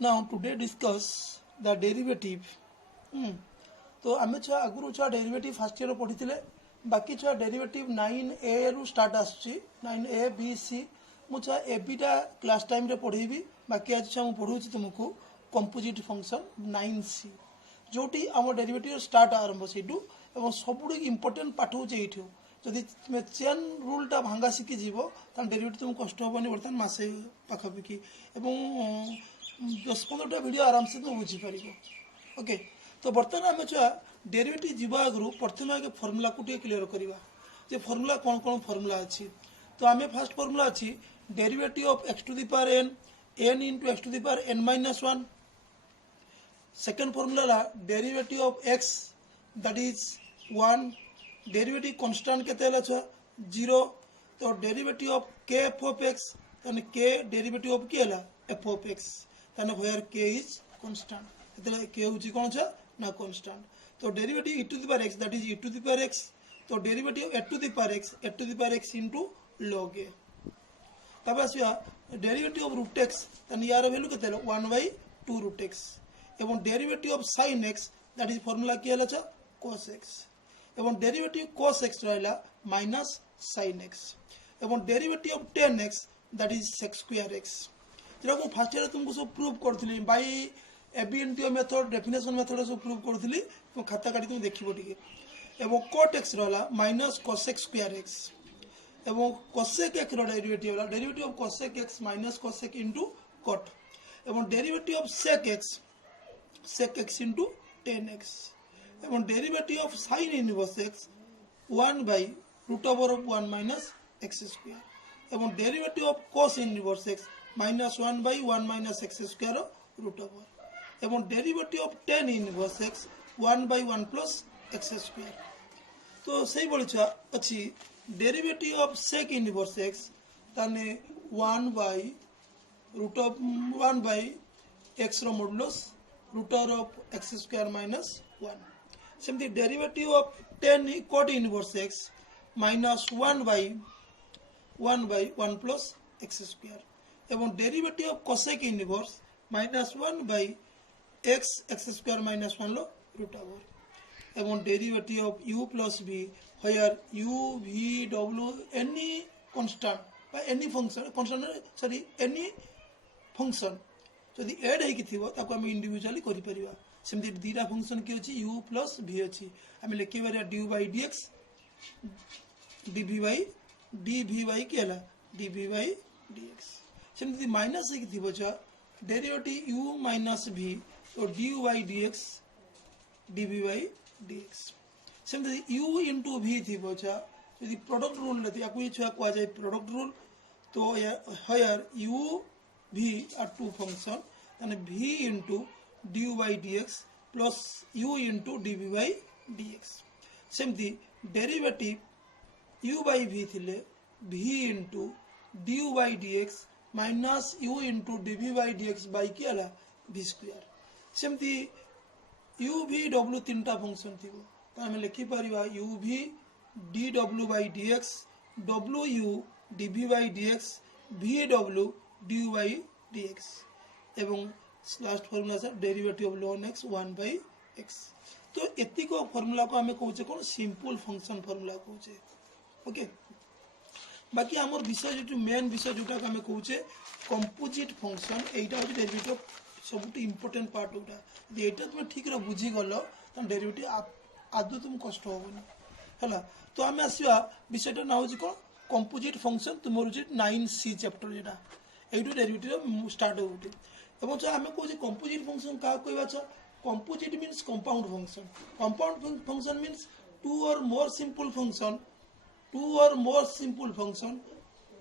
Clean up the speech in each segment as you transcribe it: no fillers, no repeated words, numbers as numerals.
Now today discuss the derivative. तो आम छुआ आगुरी छुआ डेरिवेटिव फास्ट ईयर पढ़ी थे बाकी छुआ डेरिवेटिव 9A रु स्टार्ट आसुची 9A B C मु छुआ ए बीटा क्लास टाइम रे पढ़ेबी बाकी आज छुआ पढ़ाऊँ तुमको कंपोजिट फंक्शन 9C जोटी आम डेरिवेटिव स्टार्ट आरंभ से सब इम्पोर्टेंट पाठ हूँ ये जदि तुम चेन रूलटा भांगा शिखी जीव डेरिवेटिव तुमको कष्ट हेनी बर्तमान मसे पाखापाखि 10-15टा वीडियो आराम से तुम बुझीपर ओके। तो बर्तमान आम छुआ डेरिवेटिव जीवा आगु प्रथम आगे फर्मुला को क्लीयर करवा जे फर्मुला कौन कौन फर्मुला अच्छी। तो आम फास्ट फर्मुला अच्छी derivative of x to the power n into x to the power n-1। Second formula derivative of x that is 1 derivative constant केते छुआ 0। तो derivative of k f of x तने k derivative of k f of x तने where k is constant एते k होची कोन छ ना कांस्टेंट। तो derivative e to the power x that is e to the power x तो derivative a to the power x into log a। तब आसिया डेरिवेटिव ऑफ रूट x तने यार वैल्यू केते 1/2 रूट x एवं derivative of sin x that is formula के हला छ cos x एवं डेरिवेटिव cos x रहला माइनस sin x एवं derivative of tan x that is sec square x जेटा को फर्स्ट ईयर तुमको सब प्रूव करथली बाय एबीएनटीओ मेथड डेफिनेशन मेथड सब प्रूव करथली तो खाता काटी तुम देखिबो टिके एवं cot x रहला माइनस cosec square x एवं cosec x रो डेरिवेटिव रहला derivative of cosec x minus cosec into cot एवं derivative of sec x into tan x एवं derivative of sin inverse x 1/√1 minus x square एवं derivative of cos inverse x minus 1/1 minus x square √। एवं derivative of tan inverse x 1/1 plus x square. तो सही बोली छा अच्छी derivative of sec inverse x ताने 1/(1/x) रो modulus √(x square minus 1)। सेमती derivative of tan cot inverse x minus 1/1 plus x square एवं derivative of cosec inverse minus 1/x square minus 1 लो √। एवं derivative of u plus v where u v w any constant by any function constant sorry any function जदि add है कि थिबो ताको हम individually करि परिबा। सेमति दीटा फंक्शन के अछि u प्लस v अछि हम लिखि बारे du by dx dv by के हला dv by dx। सेमति माइनस है कि थिबो छ डेरिवेटिव u माइनस v तो du by dx dv by dx। सेमति u into v थिबो छ यदि प्रोडक्ट रूल लति याकु छुआ को जाय प्रोडक्ट रूल तो here u v are two function यानी v into du by dx plus u into dv by dx। सेमति डेरिवेटिव u by v थिले v into du by dx minus u into dv by dx by के हला v square. सेमति u v w तीनटा function थिबो तो हम लिखि परिबा u v dw by dx wu dv by dx vw du by dx एवं लास्ट फार्मूला से derivative of ln x 1/x। तो एतिक फार्मूला को हमें कहूचे कोन सिंपल फंक्शन फार्मूला कहूचे ओके। बाकी हमर विषय जो मेन विषय जोटा हमें कहूचे कंपोजिट फंक्शन एटा हो डेरिवेटिव सबुट इंपोर्टेंट पार्ट होटा एटा तुम ठीक रे बुझी गलो त डेरिवेटिव आदु तुम कष्ट होबनी हला। तो आम आसवा विषयटा ना हो कंपोजिट फंक्शन तुम 9C चैप्टर जेटा एटू डेरिवेटिव स्टार्ट होटे एवं आम कहे कंपोजिट फंक्शन क्या कहवा composite means compound function means two or more simple function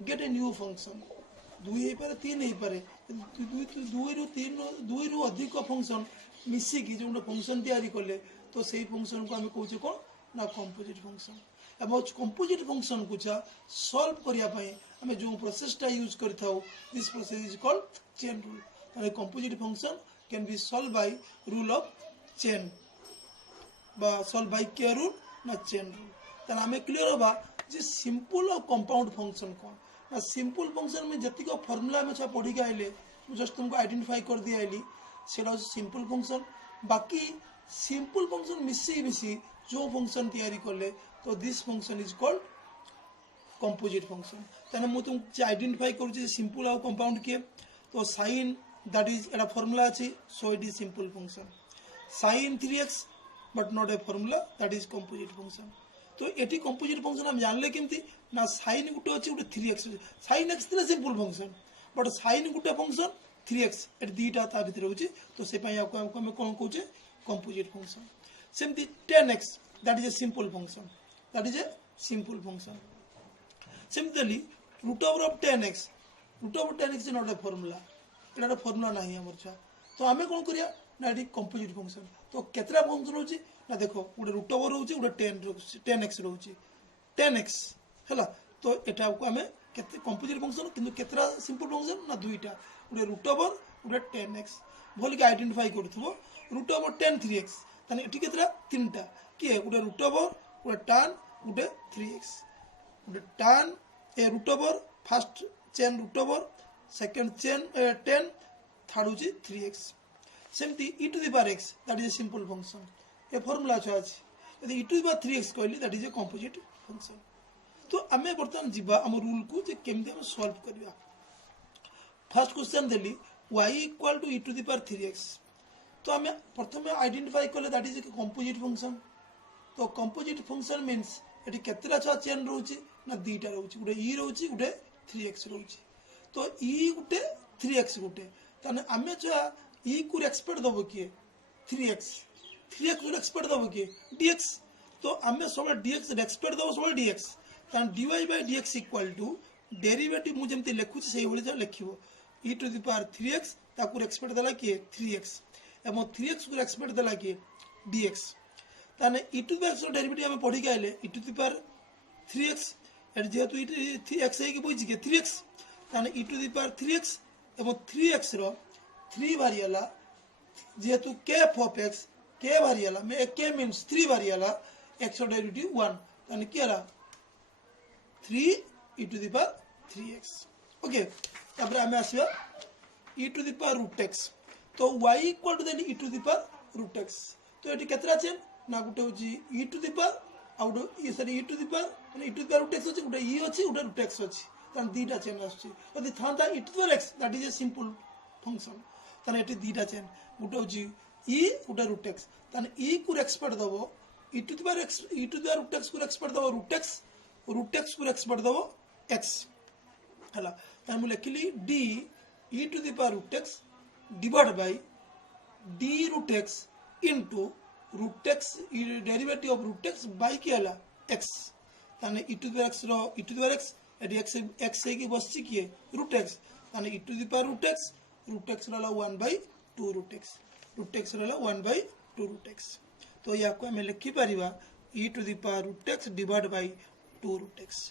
get a new function 2 हो पारे 3 हो पारे 2 रु अधिक फंक्शन मिसिकी जो फंक्शन तैयारी कले तो सही फंक्शन को आम कहे कौन ना कंपोजिट फंक्शन। एवं कंपोजिट फंक्शन को सॉल्व करने आम जो प्रोसेसटा यूज करता this process is called chain rule. Composite function can be solve by rule of chain बा सॉल्व बाय के रूल ना चेन रूल। तार आम क्लियर होगा जे सिंपल और कंपाउंड फंक्शन कौन ना सिंपल फंक्शन में जतिक फॉर्मूला में पढ़ी आइले जस्ट तुमको आइडेंटिफाई कर दिया सेटा सिंपल फंक्शन बाकी सिंपल फंक्शन मिसी जो फंक्शन तैयारी कले तो this function is called composite function ताने मु तुम आइडेंटिफाई करूँ सिंपल आउ कंपाउंड किए तो sign that is Etah formula अच्छी so it is simple function sine 3x but not a formula that is composite function तो ये कंपोजिट फंक्शन हम जानले केमती ना साइन गुटे अच्छी गोटे 3x साइन एक्स थे simple function but sign Gute function 3x ये दुईटा ता भीतर होची तो से पई आम कौन कहूचे कंपोजिट फंक्शन सेमती 10x that is a simple function that is a simple function सेमती root over of 10x is not a formula एटा फॉर्मूला नहीं हमर छा तो आमे कौन करिया ना ये कंपोजिट फंक्शन तो केतरा फंक्शन होची ना देखो गोटे रूट ओवर होची गोटे 10x रोची 10x हैला तो एटा को आमे केते कंपोजिट फंक्शन किंतु केतरा सिंपल फंक्शन ना दुईटा गोटे रूट ओवर गोटे 10x भल के आइडेंटिफाई करथबो रूट ओवर 10 3x तने एठी केतरा तीनटा के गोटे रूट ओवर गोटे tan गोटे 3x गोटे tan ए root over first chain root over second chain 10 third होची 3x सेमती e to the power x that is a simple function ए फॉर्मूला छ अछि यदि e to the power 3x कहली that is a composite function तो आमे बर्तमान जीवा हम रूल को जे केमते हम सॉल्व करबा फर्स्ट क्वेश्चन देली y equal to e to the power 3x तो आमे प्रथमे आइडेंटिफाई करले that is a composite function तो कंपोजिट फंक्शन मींस एटी केतरा छ चेन रहउची ना दुईटा रहउची गोटे e रहउची गोटे 3x रहउची तो e गोटे 3x गोटे ताने आमे छ e को एक्सपेक्ट दबो किए 3x को एक्सपेक्ट दबो किए dx तो आमे सब dx एक्सपेक्ट दबो सब dx तान dy by dx equal to derivative मु जेमति लिखुची सेही भली जा लिखिबो e to the power 3x ताकू एक्सपेक्ट दला किए 3x एवं 3x को एक्सपेक्ट दला किए dx ताने e to the power derivative आमे पढी गाइले e to the power 3x एट जेतु x है कि बुझी के 3x ताने e to the power 3x एवं 3x रो 3 भारियाला जेतु k ऑफ x k भारियाला में k मींस 3 भारियाला x रो डेरिवेटिव 1 ताने केला 3 e to the power 3x okay तापर हमें आसीबा e to the power root x तो y equal to then e to the power root x तो एटी केतरा चेन ना गुटे होची e to the power out ये sorry e to the power e to the power root x होची गुटे e होची गुटे रूट x होची तान दीटा चेन आछी यदि थांता e to the power x that is a simple function तान एटी दीटा चेन गुटे होची e गुटे रूट x तान e को एक्सपेक्ट दबो e to the power x e to the power root x को एक्सपेक्ट दबो रूट x को एक्सपेक्ट दबो x हला तान मु लिखली d e to the power root x divide by d root x into root x derivative of root x by के हला x ताने e to the power x रो e to the power x एडी x है कि बसची किए root x ताने e to the power root x रहला 1/2 रूट x रहला 1/2 रूट x तो या को हमें लिखि परिबा e to the power root x divide by 2 root x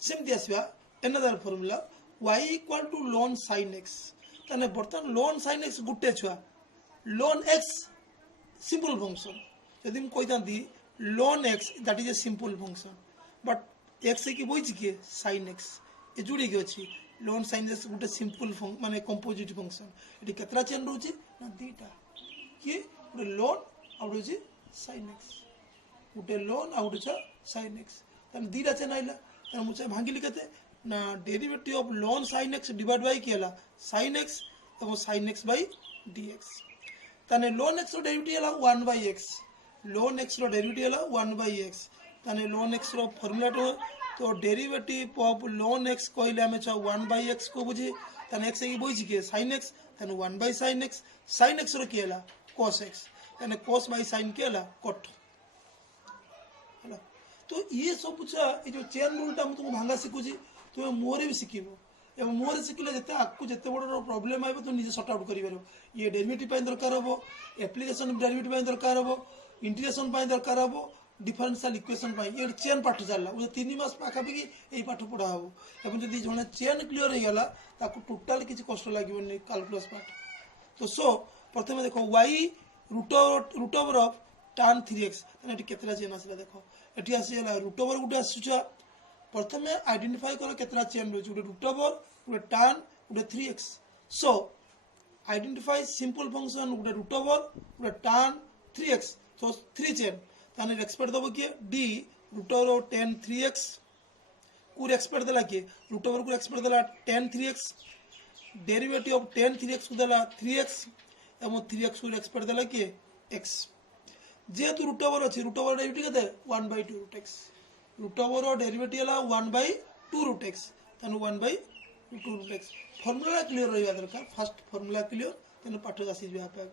सेमति आसीबा another formula y equal to ln sin x ताने बर्तन ln sin x गुटे छुआ ln x सिंपल फंक्शन यदि हम कहितांती ln x that is a simple function but x की बोइछि के sin x ए जुड़ी के अछि ln sin x गुटे सिंपल माने कंपोजिट फंक्शन एटी केतरा चेन रहउछि ना दीटा कि गुटे ln आउट होछि sin x गुटे ln आउट छ sin x तन दीटा चेन आइला तन मुछे भांगिली केते ना derivative of ln sin x divide bye केला sin x एवं sin x बाय dx तने ln x रो डेरिवेटिव हला 1/x ln x रो डेरिवेटिव हला 1/x तने ln x रो फार्मूला तो डेरिवेटिव ऑफ ln x कहले हमें 1/x को बुझी तने x की बुझी के sin x तने 1/sin x रो केला cos x तने cos बाय sin केला cot हैला तो ये सब कुछ ये जो चेन रूल ता तुमको भांगा सिखुची तुम मोरे भी सिखिबो एवं मोरे सिखिले जते आकु जते बड़ प्रॉब्लम आइबो तो निजे सॉर्ट आउट करि परबो ये डेरिवेटिव पय दरकार होबो एप्लीकेशन डेरिवेटिव पय दरकार होबो इंटीग्रेशन पय दरकार होबो डिफरेंशियल इक्वेशन पय ये चेन पाठ जाला ओ 3 मास पाखा भी एई पाठ पढा होबो एवं जदी जने चेन क्लियर हो गेला ताकु टोटल किछि कष्ट लागिबो नै कैलकुलस पाठ तो सो प्रथमे देखो y root over of tan 3x तने एटी केतरा चेन आसला देखो एटी आसीला रूट ओवर गुटे आसुचा प्रथमे आइडेंटिफाई करो केतरा चेन रहउछ गुटे रूट ओवर गुटे tan गोटे 3x सो आइडेंटिफाई सिंपल फंक्शन गोटे रूट ओवर गोटे tan 3x सो 3 चेन ताने एक्सपेक्ट दबो किए d root over tan 3x को एक्सपेक्ट देला किए रूट ओवर को एक्सपेक्ट देला tan 3x derivative of tan 3x को देला 3x एवं 3x को एक्सपेक्ट देला किए x जेहेतु रूट ओवर अच्छी रूट ओवर डेरिवेटिव केते 1/2 root x root over derivative है 1/2 रूट x तेन 1/2 रूट x फॉर्मूला क्लियर रहा दरकार फास्ट फॉर्मूला क्लियर तेन पाठ आसी जाए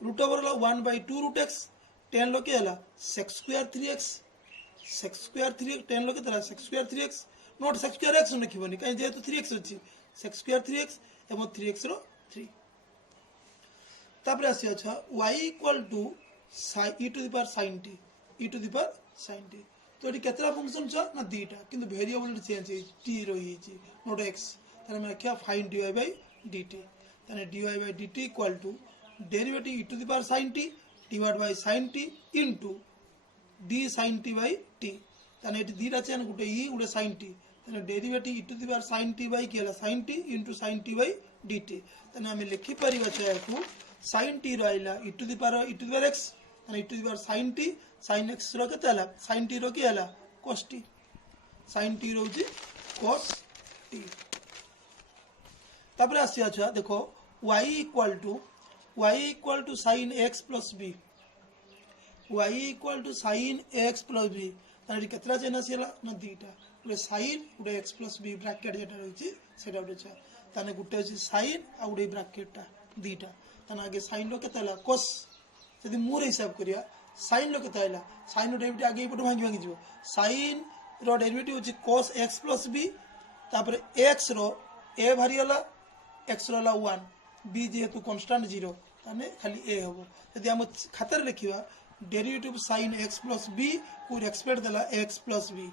रूट ओवर है 1/2 रूट x tan लो के है sec square 3x sec square 3x tan लो के sec square 3x not sec square x लिखबनी कहीं जेहेतु 3x अच्छी sec स्क्वायर 3x एवं 3x रो 3 तापर आसी अच्छा y equal to e to the power sin t e to the power sin t तो ये केतरा फंक्शन छ ना दीटा किंतु वेरिएबल चेंज है t रही है नॉट x ताने मैं क्या फाइंड dy by dt ताने dy by dt equal to derivative e to the power sin t divide by sin t into d sin t by t ताने ये दीटा चेन गुटे e गुटे sin t ताने derivative e to the power sin t by केला sin t into sin t by dt ताने हम लिखि परिबा छ को sin t रहला e to the power x ताने e to the power sin t sin x रो केते हला sin t रो के हला cos t sin t रोजी cos t तापर आसी अच्छा देखो y equal to sin x plus b y equal to sin x plus b ताने केतरा चेन आसीला ना दीटा गोटे sin गोटे x प्लस b ब्रैकेट जेटा रहिछि सेटा गोटे छ ताने गोटे अछि sin आ गोटे ब्रैकेटटा दीटा ताने आगे sin रो केते हला cos यदि मोर हिसाब करिया sin लो केते हला sin रो डेरिवेटिव आगे पट भांगी जीवो sin रो डेरिवेटिव अछि cos x प्लस b तापर x रो a भारियला x रो ला 1 b जेहेतु कांस्टेंट 0 ताने खाली a होबो यदि हम खातर लिखिबा derivative sin x plus b को एक्सपेक्ट देला x प्लस b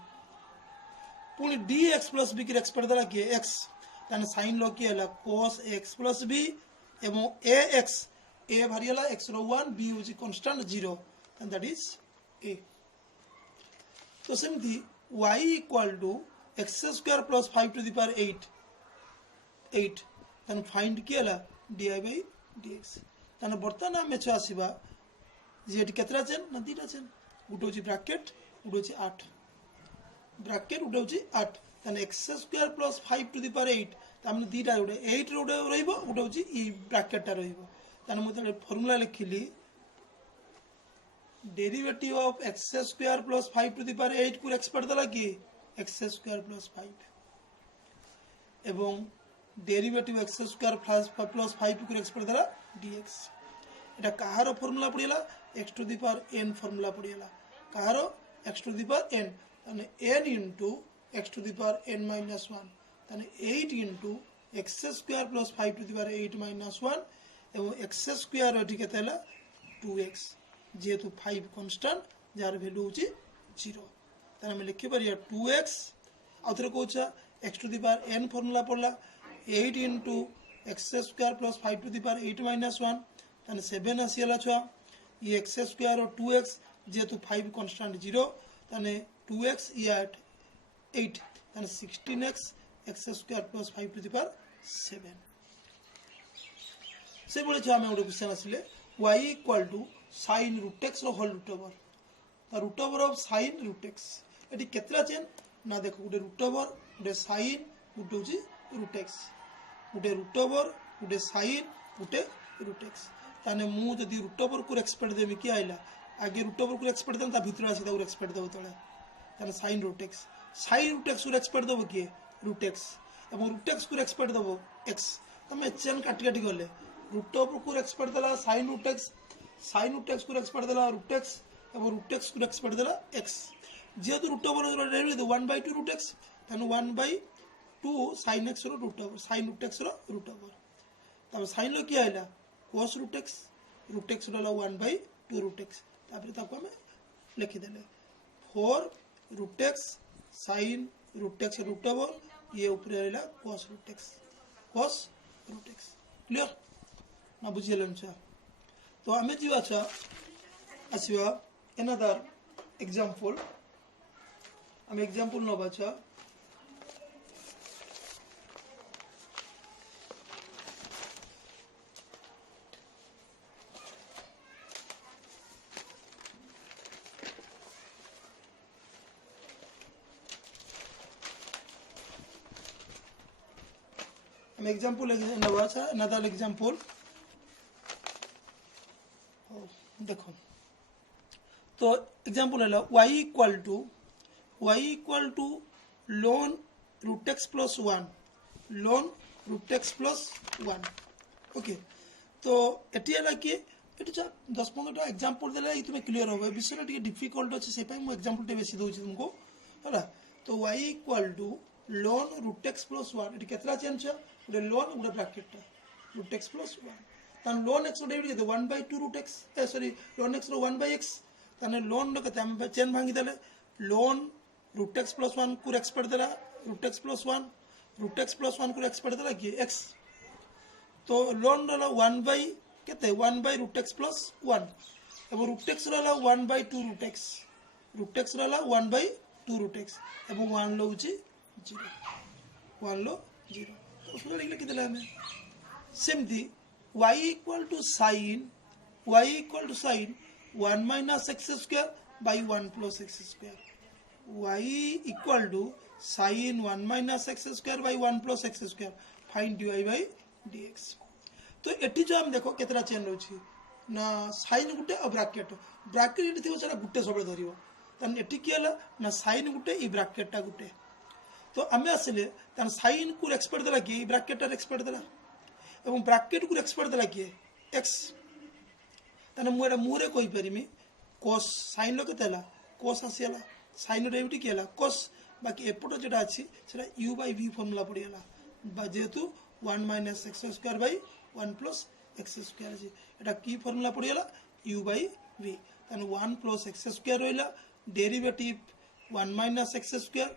पुनी dx प्लस b की एक्सपेक्ट देला के x ताने sin लो के हला cos x प्लस b एवं ax a भारियला x रो 1 b होची constant 0 and that is a तो सेमती y equal to x square plus 5 to the power 8 तन फाइंड केला dy by dx तन बर्तन हम छ आसीबा जेटी केतरा चेन ना दीटा चेन गुटो होची ब्रैकेट गुटो होची 8 ब्रैकेट गुटो होची 8 तन x square plus 5 to the power 8 तमने दीटा गुटो 8 रो रहइबो गुटो होची ई ब्रैकेट ता रहइबो तन मते फार्मूला लिखिली derivative of x square plus 5 to the power 8 को एक्सपेक्ट दला कि x स्क्वायर प्लस 5 एवं डेरिवेटिव x स्क्वायर प्लस 5 को एक्सपेक्ट दला dx एटा कहारो फार्मूला पडिला x to the power n formula पडिला कहारो x to the power n तने n into x to the power n minus 1 तने 8 into x square plus 5 to the power 8 minus 1 एवं x स्क्वायर एटी केतेला 2x जेहेतु 5 constant jar value होची 0 तने हम लिखि परिया 2x आउथरे कोचा x to the power n formula पडला 8 into x square plus 5 to the power 8 minus 1 तने 7 आसीला छ ये x स्क्वायर और 2x जेहेतु 5 कांस्टेंट 0 तने 2x या 8 तने 16x x square plus 5 to the power 7 से बोले छ हम ओडे क्वेश्चन आसीले y equal to sin root x रो whole root over of sin root x एटी केतरा चेन ना देखो गोटे रूट ओवर गोटे sin गोटे होची रूट x गोटे रूट ओवर गोटे sin गोटे रूट x ताने मु जदी रूट ओवर को एक्सपेक्ट देबी कि आइला आगे रूट ओवर को एक्सपेक्ट देन ता भितर आसी ता एक्सपेक्ट देबो तळे ताने sin root x को एक्सपेक्ट देबो कि रूट x एवं रूट x को एक्सपेक्ट देबो x तमे चेन काटी काटी गले रूट ओवर को एक्सपेक्ट देला sin root x को एक्सपेक्ट देला रूट x एवं रूट x को एक्सपेक्ट देला x जेहेतु root over derivative 1/2 root x ताने 1/2 sin x रो root over sin root x रो रूट ओवर तब sin लो किया आइला cos root x रो 1/2 रूट x तापर ताको हम लिखि देले 4 root x sin root x root over ये ऊपर आइला cos root x क्लियर ना बुझियलन छ तो हमें जीवा छ आसीबा another example हम एग्जांपल नबा छ हम एग्जांपल नवा अनदर एग्जांपल देखो तो एग्जांपल है y equal to ln root x plus 1 ln root x plus 1 okay तो एटी है कि एटी 10-15 एग्जांपल देले तुम्हें क्लियर हो विषय टी डिफिकल्ट अच्छे से मु एग्जांपल टे बेसी दूची तुमको है तो y equal to ln root x plus 1 एटी केतरा चेंज है गोटे ln गोटे ब्रैकेट रूट एक्स प्लस 1 तान ln x डेबिट केते 1/2 root x sorry ln x रो 1/x ताने ln रो केते हम चेन भांगी देले ln रूट एक्स प्लस 1 को x पड़ देला root x plus 1 root x plus 1 को x पड़ देला कि x तो ln रो 1 बाय केते 1 बाय रूट एक्स प्लस 1 एवं रूट एक्स रो 1/2 रूट एक्स रो 1/2 रूट x एवं 1 लो होची 0 1 लो 0 तो उसको लिख देला हमें simply y equal to sin 1 minus x square by 1 plus x square y equal to sin 1 minus x square by 1 plus x square find dy by dx तो eighty जो हम देखो केतरा चेन रहउछि ना sin गुटे और ब्रैकेट एटी थिबो सारा गुटे सबले धरिबो तन एटी की हला ना sin गुटे ई ब्रैकेट टा गुटे तो हमें आसले तन sin को एक्सपर्ट देला कि ब्रैकेट टा एक्सपर्ट देला एवं ब्रैकेट को एक्सपर्ट देला कि x तने मुरे मुरे कोई परिमी cos sin लो केतेला cos आसीला sin डेरिवेटिव केला cos बाकी एपटो जेटा अछि सेटा u by v फार्मूला पडियाला बा जेतु 1 minus x square by 1 plus x square अछि एटा की फार्मूला पडियाला u by v तने 1 plus x square रोइला डेरिवेटिव 1 minus x square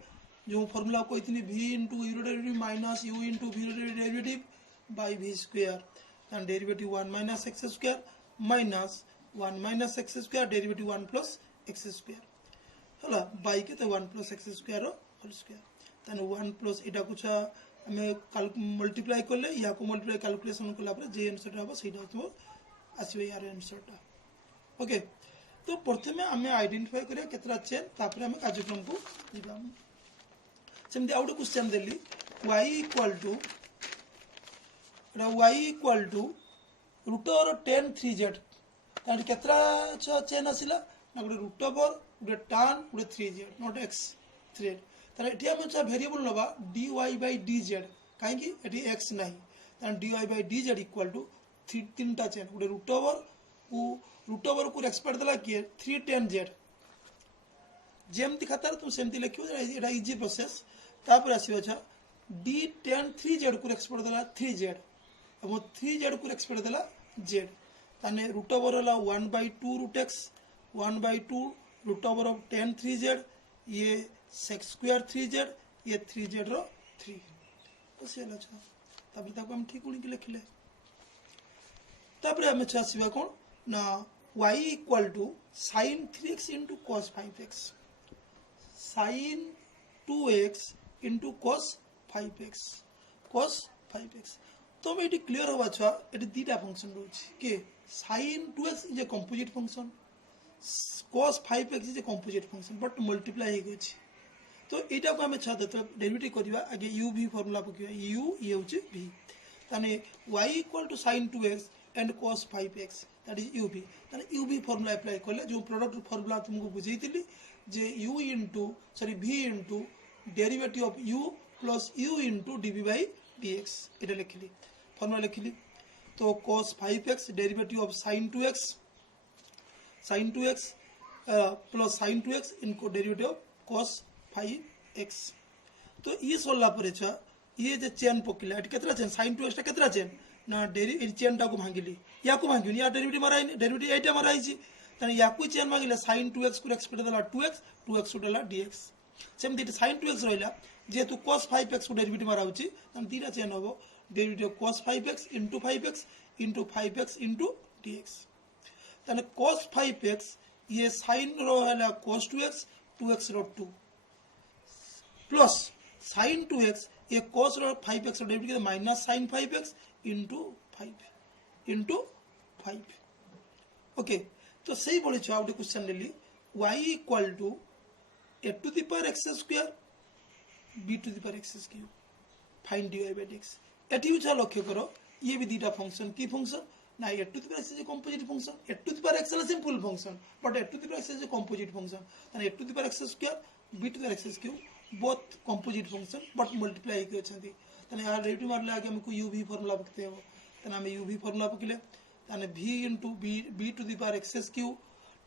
जो फार्मूला को इतनी v into u derivative minus u into v derivative by v square and derivative 1 minus x square minus 1 minus x square derivative 1 plus x square हला by के तो 1 plus x square whole square तने 1 plus एटा कुछ हमें multiply करले या को multiply calculation करला पर जे आंसर हबो सेटा तो आसीबे यार आंसरटा ओके तो प्रथमे हमें आइडेंटिफाई करिया केतरा चेन तापर हमें कार्यक्रम को जिबा सेमति आउट क्वेश्चन देली y equal to root over 10 3z तार केतरा चेन आसिला ना गोटे रूट ओवर गोटे tan गोटे 3z नॉट x थ्रेड तार एठी हम वेरिएबल नबा dy by dz काहे कि एठी x नाही तार dy by dz equal to तीनटा चेन गोटे रूट ओवर को एक्सपर्ट देला कि 3 10z जेमति खातार तुम सेमति लिखियो एटा इजी प्रोसेस तापर आसीबो छ d 10 3z को एक्सपर्ट देला 3z अब 3z को एक्सपर्ट देला z ताने रूट ओवर होला 1/2 root x 1/2 root over of 10 3z ये sec स्क्वायर 3z ये 3z रो 3 तो सेला छ तब तक हम ठीक उनी के लिखले तापर हम छासीबा कोन ना y equal to sin 3x into cos 5x sin 2x into cos 5x तो मैं क्लियर होवा छा एटी दीटा फंक्शन रोछि के sin 2x is a composite function cos 5x is a composite function but multiply हो गछि तो एटा को हमें छा देत डेरिवेटिव करबा आगे u v फार्मूला पकिया u ये होछि v ताने y equal to sin 2x and cos 5x that is u v ताने u v फार्मूला अप्लाई करले जो प्रोडक्ट फार्मूला तुमको बुझैतिली जे u into sorry v into derivative of u plus u into dv by dx एटा लिखली formula लिखली तो cos 5x derivative of sin 2x plus sin 2x इनको डेरिवेटिव ऑफ cos 5x तो ये सोल्ला परे छ ये जे चेन पकिला एट केतरा चेन sin 2x टा केतरा चेन ना डेरि चेन टा को भांगिली या को भांगिनी या डेरिवेटिव माराई डेरिवेटिव एटा माराई छी तने या को चेन मांगिले sin 2x को एक्सपेक्ट देला 2x देला dx सेम दिट sin 2x रहला जेतु cos 5x को डेरिवेटिव माराउची तन तीटा चेन होबो derivative cos 5x into 5x into dx तने cos 5x ये sin रो हला cos 2x रो 2 प्लस sin 2x ये cos रो 5x रो derivative minus sin 5x into 5 okay तो सही बोले छ आउट क्वेश्चन लेली y equal to a to the power x square b to the power x cube find dy by dx eighty छा लक्ष्य करो ये भी दीटा फंक्शन की फंक्शन ना a to the power x is a composite function a to the power x is simple function but a to the power x is a composite function ताने a to the power x square b to the power x cube both composite function but multiply के अछंती ताने यार derivative मारले आगे हमको u v formula पकते हो ताने हम u v फार्मूला पकले ताने v into b to the power x cube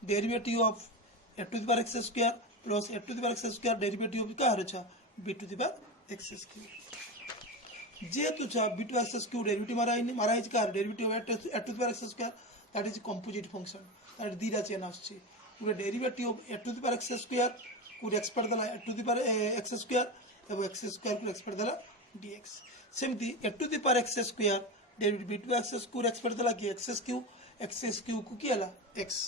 derivative of a to the power x square plus a to the power x square derivative of का हरछा b to the power x cube जेहेतु b to x cube derivative मारा कार derivative एट to the power x square that is composite function that दीटा chain आछी पूरा derivative of a to the power x square को expert दला a to the power x square एवं x square को एक्सपर्ट दला dx सेमती a to the power x square derivative b to x square expert दला कि x cube को की हला x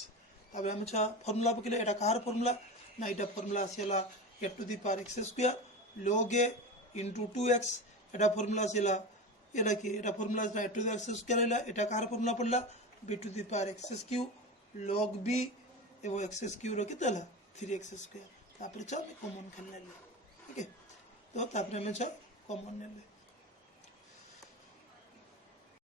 तबे हम फार्मूला पकले एटा कार फार्मूला ना एटा फार्मूला आसेला a to the power x square log a into 2x Etah formula सेला एला कि एटा formula a to the x square एला एटा कार फॉर्मूला पड़ला b to the power x cube log b एवं एक्स क्यूब रो केतला 3x स्क्वायर तापर चा कॉमन करले ओके तो तापर हम चा कॉमन नेले